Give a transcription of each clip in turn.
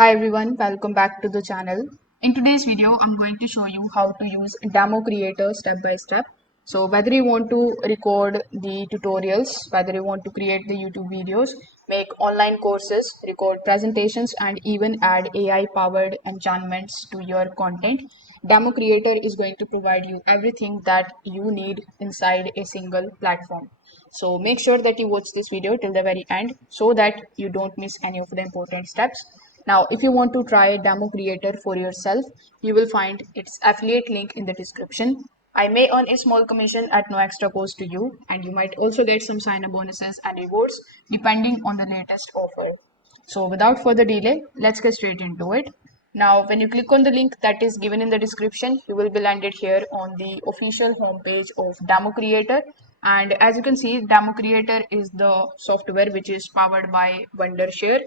Hi everyone, welcome back to the channel. In today's video, I'm going to show you how to use DemoCreator step by step. So whether you want to record the tutorials, whether you want to create the YouTube videos, make online courses, record presentations, and even add AI powered enchantments to your content, DemoCreator is going to provide you everything that you need inside a single platform. So make sure that you watch this video till the very end so that you don't miss any of the important steps. Now, if you want to try DemoCreator for yourself, you will find its affiliate link in the description. I may earn a small commission at no extra cost to you, and you might also get some sign-up bonuses and rewards depending on the latest offer. So without further delay, let's get straight into it. Now, when you click on the link that is given in the description, you will be landed here on the official homepage of DemoCreator. And as you can see, DemoCreator is the software which is powered by Wondershare.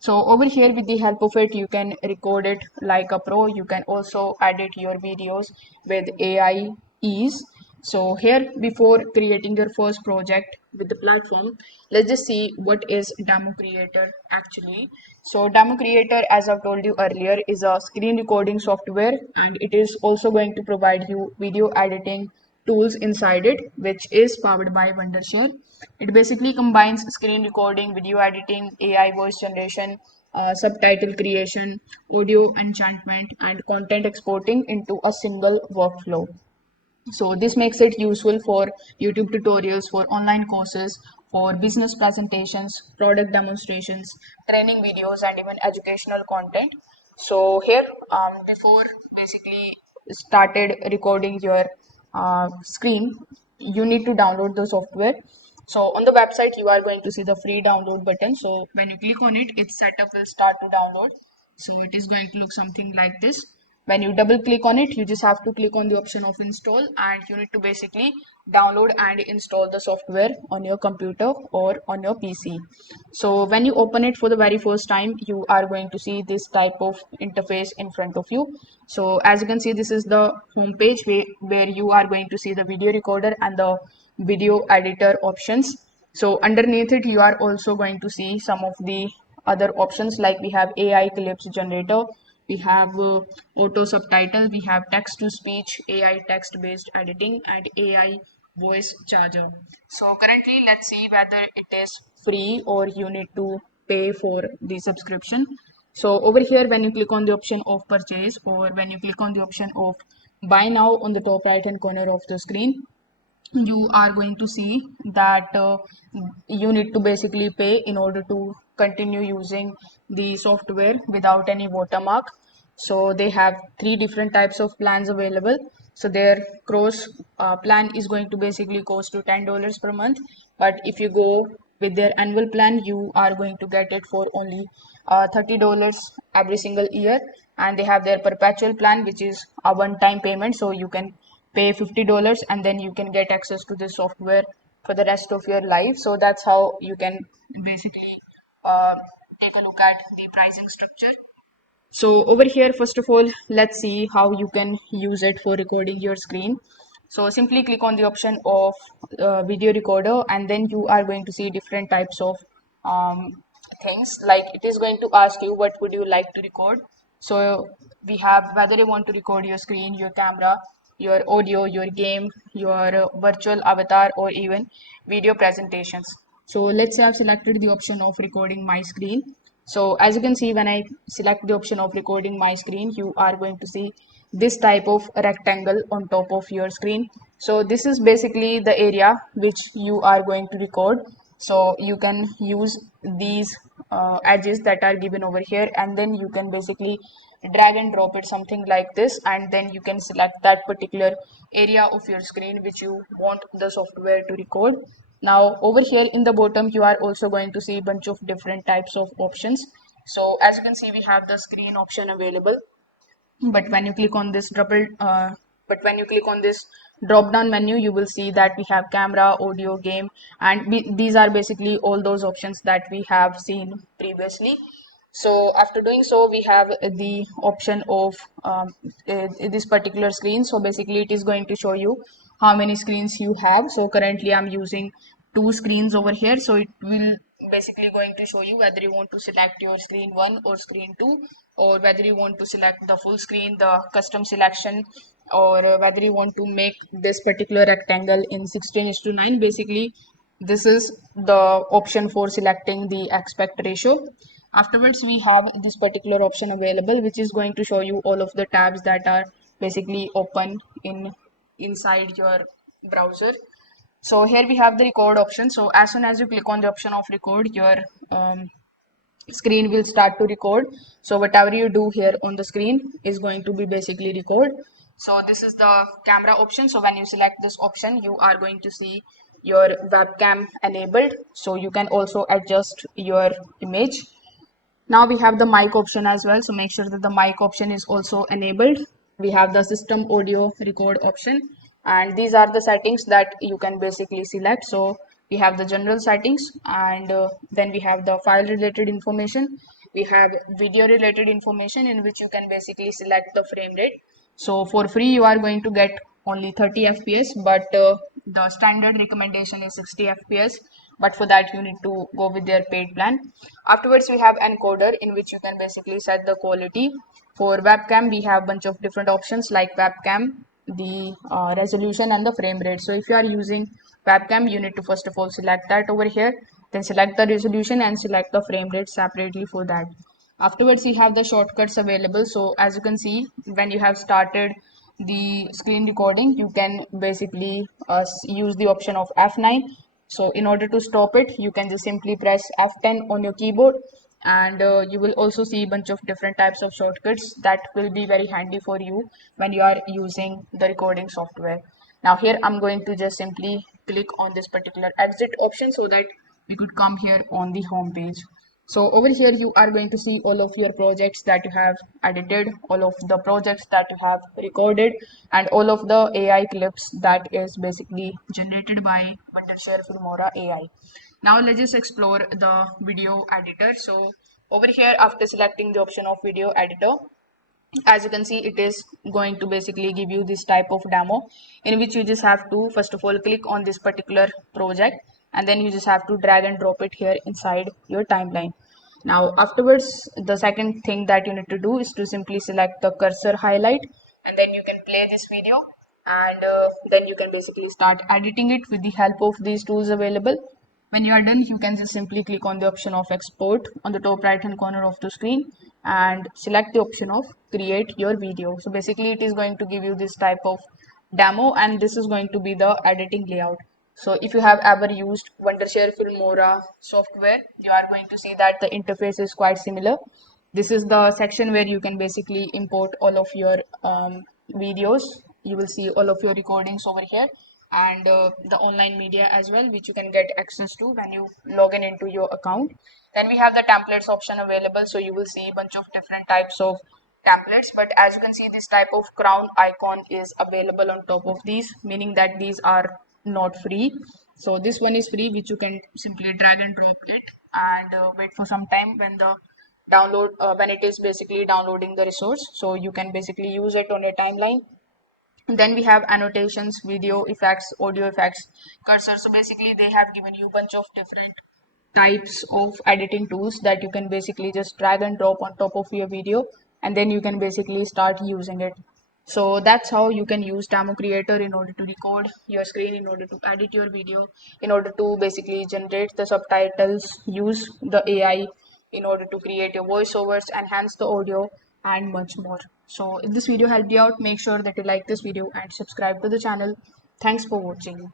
So over here, with the help of it, you can record it like a pro. You can also edit your videos with AI ease. So here, before creating your first project with the platform, let's just see what is DemoCreator actually. So DemoCreator, as I've told you earlier, is a screen recording software, and it is also going to provide you video editing tools inside it, which is powered by Wondershare. It basically combines screen recording, video editing, AI voice generation, subtitle creation, audio enchantment, and content exporting into a single workflow. So this makes it useful for YouTube tutorials, for online courses, for business presentations, product demonstrations, training videos, and even educational content. So here, before basically started recording your screen, you need to download the software. So on the website, you are going to see the free download button. So when you click on it, its setup will start to download. So it is going to look something like this. When you double click on it, you just have to click on the option of install, and you need to basically download and install the software on your computer or on your PC. So when you open it for the very first time, you are going to see this type of interface in front of you. So as you can see, this is the home page where you are going to see the video recorder and the video editor options. So underneath it, you are also going to see some of the other options, like we have AI clips generator, we have auto subtitle, we have text to speech, AI text based editing, and AI voice charger. So currently, let's see whether it is free or you need to pay for the subscription. So over here, when you click on the option of purchase, or when you click on the option of buy now on the top right hand corner of the screen, you are going to see that you need to basically pay in order to continue using the software without any watermark. So they have three different types of plans available. So their cross plan is going to basically cost to $10 per month, but if you go with their annual plan, you are going to get it for only $30 every single year. And they have their perpetual plan, which is a one-time payment, so you can pay $50 and then you can get access to the software for the rest of your life. So that's how you can basically uh, take a look at the pricing structure. So over here, first of all, let's see how you can use it for recording your screen. So simply click on the option of video recorder, and then you are going to see different types of things. Like it is going to ask you what would you like to record. So we have whether you want to record your screen, your camera, your audio, your game, your virtual avatar, or even video presentations. So let's say I've selected the option of recording my screen. So as you can see, when I select the option of recording my screen, you are going to see this type of rectangle on top of your screen. So this is basically the area which you are going to record. So you can use these edges that are given over here, and then you can basically drag and drop it something like this, and then you can select that particular area of your screen which you want the software to record. Now over here in the bottom, you are also going to see a bunch of different types of options. So as you can see, we have the screen option available, but when you click on this drop down menu, you will see that we have camera, audio, game, and these are basically all those options that we have seen previously. So after doing so, we have the option of this particular screen. So basically it is going to show you how many screens you have. So currently I'm using two screens over here, so it will basically going to show you whether you want to select your screen 1 or screen 2, or whether you want to select the full screen, the custom selection, or whether you want to make this particular rectangle in 16:9. Basically, this is the option for selecting the aspect ratio. Afterwards, we have this particular option available, which is going to show you all of the tabs that are basically open inside your browser. So here we have the record option. So as soon as you click on the option of record, your screen will start to record. So whatever you do here on the screen is going to be basically record. So this is the camera option. So when you select this option, you are going to see your webcam enabled. So you can also adjust your image. Now we have the mic option as well. So make sure that the mic option is also enabled. We have the system audio record option, and these are the settings that you can basically select. So we have the general settings, and then we have the file related information. We have video related information, in which you can basically select the frame rate. So for free, you are going to get only 30 FPS, but the standard recommendation is 60 FPS. But for that, you need to go with their paid plan. Afterwards, we have encoder, in which you can basically set the quality. For webcam, we have bunch of different options like webcam, the resolution, and the frame rate. So if you are using webcam, you need to first of all select that over here, then select the resolution and select the frame rate separately for that. Afterwards, you have the shortcuts available. So as you can see, when you have started the screen recording, you can basically use the option of F9. So in order to stop it, you can just simply press F10 on your keyboard, and you will also see a bunch of different types of shortcuts that will be very handy for you when you are using the recording software. Now here I'm going to just simply click on this particular exit option so that we could come here on the home page. So over here, you are going to see all of your projects that you have edited, all of the projects that you have recorded, and all of the AI clips that is basically generated by Wondershare Filmora AI. Now let's just explore the video editor. So over here, after selecting the option of video editor, as you can see, it is going to basically give you this type of demo, in which you just have to first of all click on this particular project, and then you just have to drag and drop it here inside your timeline. Now afterwards, the second thing that you need to do is to simply select the cursor highlight, and then you can play this video, and then you can basically start editing it with the help of these tools available. When you are done, you can just simply click on the option of export on the top right hand corner of the screen and select the option of create your video. So basically it is going to give you this type of demo, and this is going to be the editing layout. So if you have ever used Wondershare Filmora software, you are going to see that the interface is quite similar. This is the section where you can basically import all of your videos. You will see all of your recordings over here, and the online media as well, which you can get access to when you log in into your account. Then we have the templates option available. So you will see a bunch of different types of templates, but as you can see, this type of crown icon is available on top of these, meaning that these are not free. So this one is free, which you can simply drag and drop it, and wait for some time when the download when it is basically downloading the resource, so you can basically use it on your timeline. Then we have annotations, video effects, audio effects, cursor. So basically they have given you a bunch of different types of editing tools that you can basically just drag and drop on top of your video, and then you can basically start using it. So that's how you can use DemoCreator in order to record your screen, in order to edit your video, in order to basically generate the subtitles, use the AI in order to create your voiceovers, enhance the audio, and much more. So if this video helped you out, make sure that you like this video and subscribe to the channel. Thanks for watching.